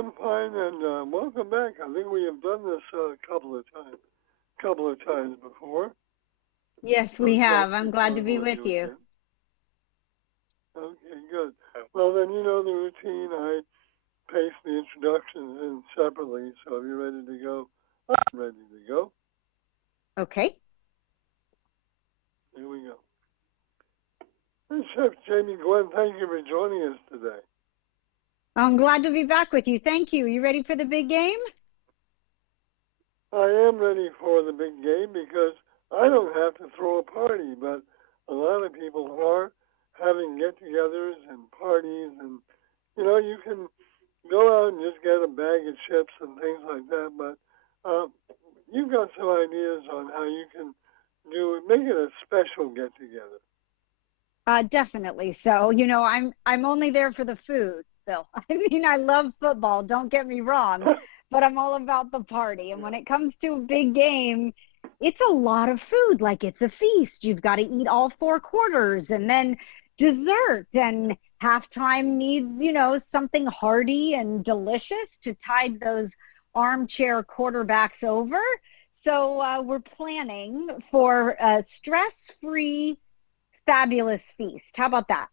I'm fine, and welcome back. I think we have done this a couple of times before. Yes, So we it's nice have. to I'm be glad to talking be with with you you. again. Okay, good. Well, then you know the routine. I paste the introductions in separately, so if you're ready to go, I'm ready to go. Okay. Here we go. Hey, Chef Jamie Gwen, thank you for joining us today. I'm glad to be back with you. Thank you. You ready for the big game? I am ready for the big game because I don't have to throw a party, but a lot of people are having get-togethers and parties, and you can go out and just get a bag of chips and things like that. But uh, you've got some ideas on how you can make it a special get-together. Definitely. So, I'm only there for the food, Bill. I mean, I love football, don't get me wrong, but I'm all about the party. And when Yeah, it comes to a big game, it's a lot of food. Like it's a feast. You've got to eat all four quarters and then dessert. And halftime needs, something hearty and delicious to tide those armchair quarterbacks over. So, we're planning for a stress-free fabulous feast. How about that?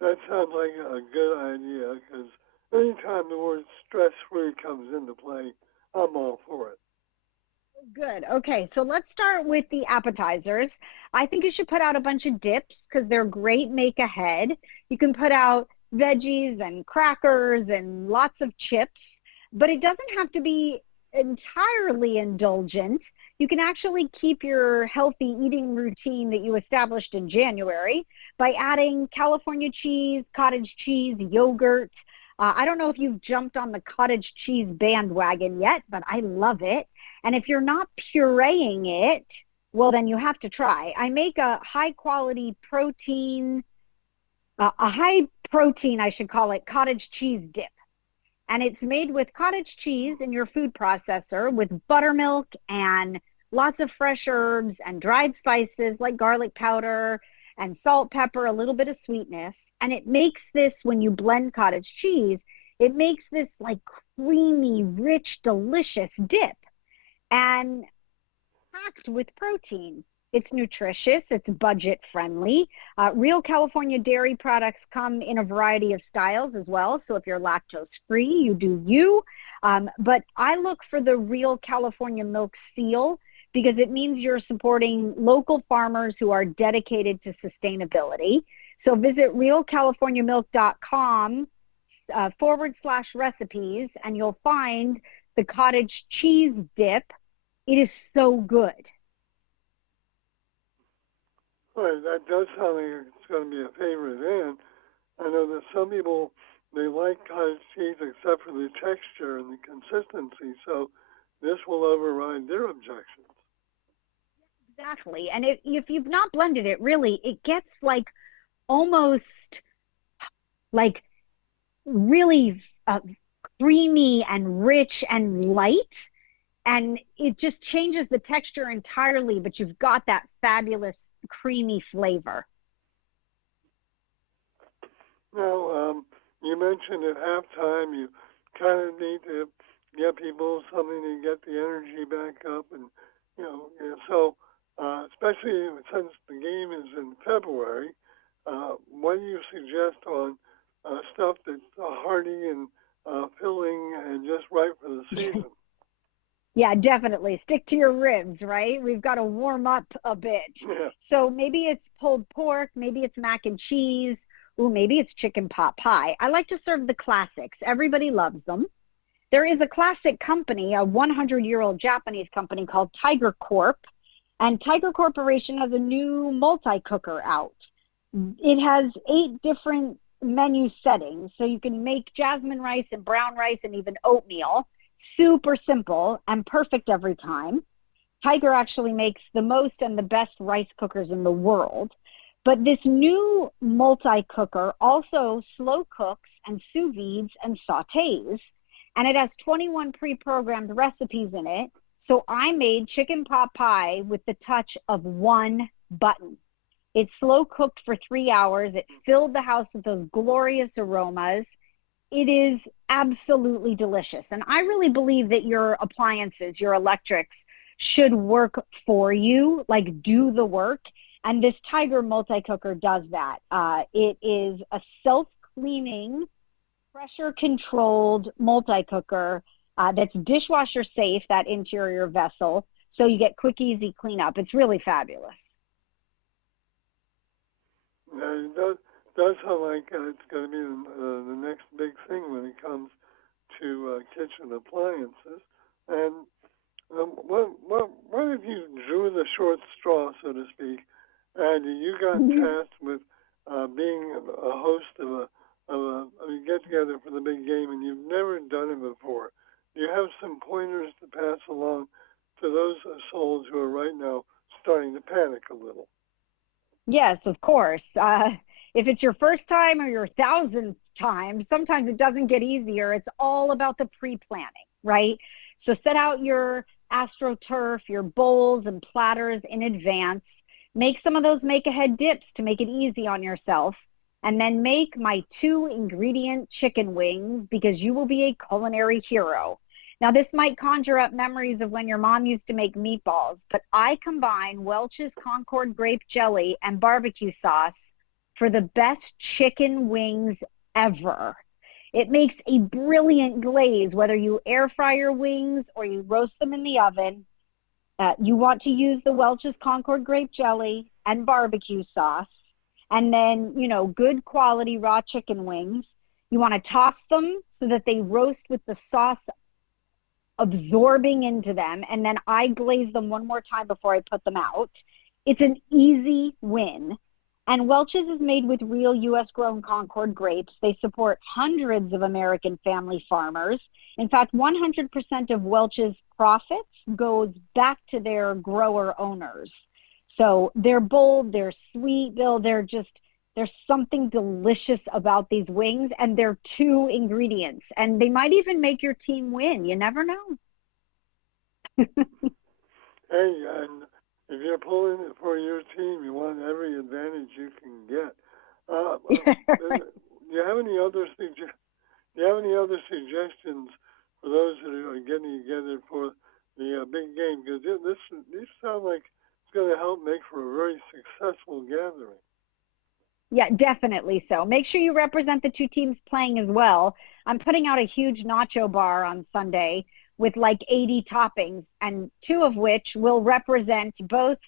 that sounds like a good idea because anytime the word stress-free comes into play, I'm all for it. Good. Okay, so let's start with the appetizers. I think you should put out a bunch of dips because they're great make ahead. You can put out veggies and crackers and lots of chips, but it doesn't have to be entirely indulgent. You can actually keep your healthy eating routine that you established in January by adding California cheese, cottage cheese, yogurt. I don't know if you've jumped on the cottage cheese bandwagon yet, but I love it. And if you're not pureeing it, well, then you have to try. I make a high quality protein, a high protein, I should call it, cottage cheese dip. And it's made with cottage cheese in your food processor with buttermilk and lots of fresh herbs and dried spices like garlic powder and salt, pepper, a little bit of sweetness. And it makes this, when you blend cottage cheese, it makes this like creamy, rich, delicious dip and packed with protein. It's nutritious, it's budget friendly. Real California dairy products come in a variety of styles as well. So if you're lactose free, you do you. But I look for the Real California Milk seal because it means you're supporting local farmers who are dedicated to sustainability. So visit realcaliforniamilk.com /recipes and you'll find the cottage cheese dip. It is so good. Right, that does sound like it's going to be a favorite. And I know that some people they like cottage cheese except for the texture and the consistency. So this will override their objections. Exactly. And if you've not blended it, really, it gets like almost like really creamy and rich and light. And it just changes the texture entirely, but you've got that fabulous creamy flavor. Now, you mentioned at halftime you kind of need to get people something to get the energy back up, and so especially since the game is in February, what do you suggest on stuff that's hearty and filling and just right for the season? Yeah, definitely. Stick to your ribs, right? We've got to warm up a bit. Yeah, So maybe it's pulled pork, maybe it's mac and cheese, or maybe it's chicken pot pie. I like to serve the classics. Everybody loves them. There is a classic company, a 100-year-old Japanese company called Tiger Corp, and Tiger Corporation has a new multi cooker out. It has 8 different menu settings, so you can make jasmine rice and brown rice and even oatmeal. Super simple and perfect every time. Tiger actually makes the most and the best rice cookers in the world. But this new multi cooker also slow cooks and sous vides and sautés. And it has 21 pre programmed recipes in it. So I made chicken pot pie with the touch of one button. It slow cooked for 3 hours. It filled the house with those glorious aromas. it is absolutely delicious. And I really believe that your appliances, your electrics, should work for you, like do the work. And this Tiger multi cooker does that. It is a self cleaning, pressure controlled multi cooker that's dishwasher safe, that interior vessel. So you get quick, easy cleanup. It's really fabulous. It does sound like it's going to be the next big thing when it comes to kitchen appliances. And what if you drew the short straw, so to speak, and you got tasked with being a host of a get together for the big game, and you've never done it before? Do you have some pointers to pass along to those souls who are right now starting to panic a little? Yes, of course. If it's your first time or your thousandth time, sometimes it doesn't get easier. It's all about the pre planning, right? So set out your AstroTurf, your bowls and platters in advance. Make some of those make ahead dips to make it easy on yourself. And then make my two ingredient chicken wings because you will be a culinary hero. Now, this might conjure up memories of when your mom used to make meatballs, but I combine Welch's Concord grape jelly and barbecue sauce for the best chicken wings ever. It makes a brilliant glaze, whether you air fry your wings or you roast them in the oven. You want to use the Welch's Concord grape jelly and barbecue sauce, and then, good quality raw chicken wings. You want to toss them so that they roast with the sauce absorbing into them, and then I glaze them one more time before I put them out. It's an easy win. And Welch's is made with real US grown Concord grapes. They support hundreds of American family farmers. In fact, 100% of Welch's profits goes back to their grower owners. So they're bold, they're sweet, Bill. There's something delicious about these wings, and they're two ingredients. And they might even make your team win. You never know. Hey, and if you're pulling it for your team, you want every advantage you can get. Do you have any other suggestions for those that are getting together for the big game? Because these sound like it's going to help make for a very successful gathering. Yeah, definitely so. Make sure you represent the two teams playing as well. I'm putting out a huge nacho bar on Sunday with like 80 toppings, and two of which will represent both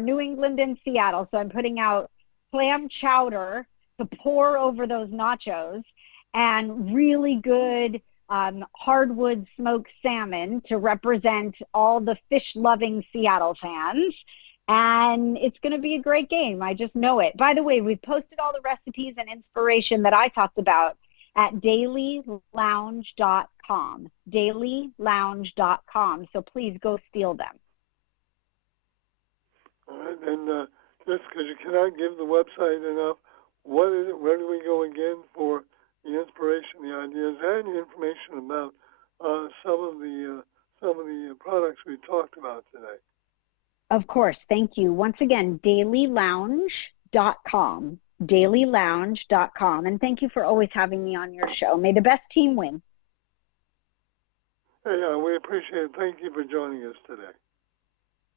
New England and Seattle. So I'm putting out clam chowder to pour over those nachos, and really good hardwood smoked salmon to represent all the fish loving Seattle fans. And it's going to be a great game. I just know it. By the way, we've posted all the recipes and inspiration that I talked about at dailylounge.com. Dailylounge.com. So please go steal them. All right, and just because you cannot give the website enough, what is it? Where do we go again for the inspiration, the ideas, and the information about some of the products we talked about today? Of course. Thank you. Once again, dailylounge.com. Dailylounge.com. And thank you for always having me on your show. May the best team win. Hey, we appreciate it. Thank you for joining us today.